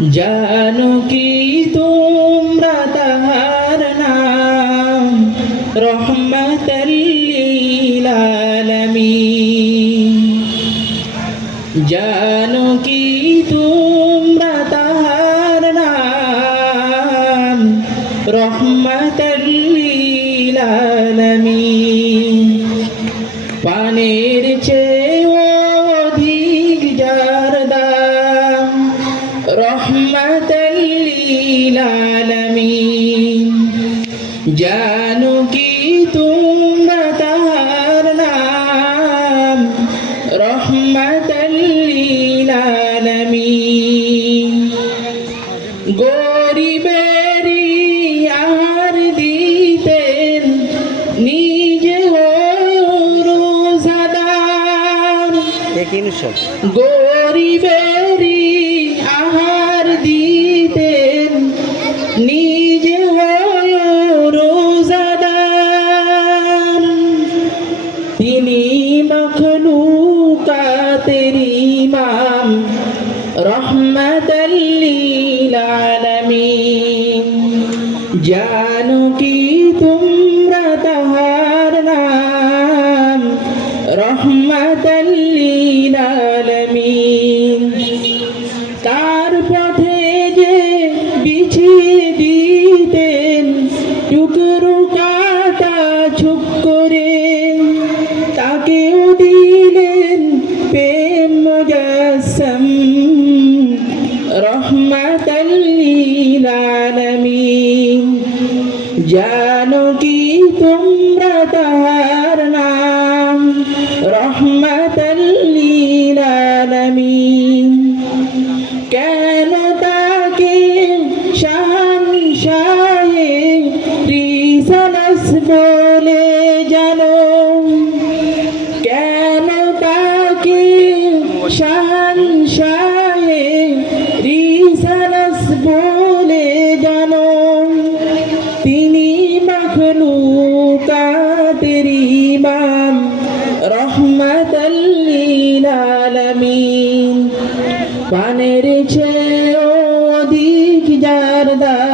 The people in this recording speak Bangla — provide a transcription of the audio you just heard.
জানো কি তোমরা তাহার নাম রহমাতাল লিল আলামিন। জানো কি তোমরা তাহার নাম রহমাতাল লিল আলামিন। পানের চেয়েও অধিক যার দাম রহমাতাল লিল আলামিন। জানো কি তোমরা তাহার নাম রহমাতাল লিল আলামিন। গরিবেরই আহার দিতেন নিজে রোজাদার। গরিবেরই আহার দিতেন নিজে রোজাদার। তিনি মখলুকাতের ইমাম রহমাতাল লিল আলামিন। জানো কি তোমরা তাহার নাম রহমাতাল লিল আলামিন। তার পথে যে বিছিয়ে দিতেন টুকরো কাটা ঝুপ করে, তাকেও দিলেন প্রেম মুজাসসাম রহমাতাল লিল আলামিন। জানো কি তোমরা তাহার নাম রহমাতাল লিল আলামিন। কেন তাকে শাহনশাহে রিসালাত বলে জানো? কেন তাকে শাহনশাহে রিসালাত বলে জানো? তিনি মখলুকাতের ইমাম রহমাতাল লিল আলামিন। পানের চেয়েও অধিক যার দাম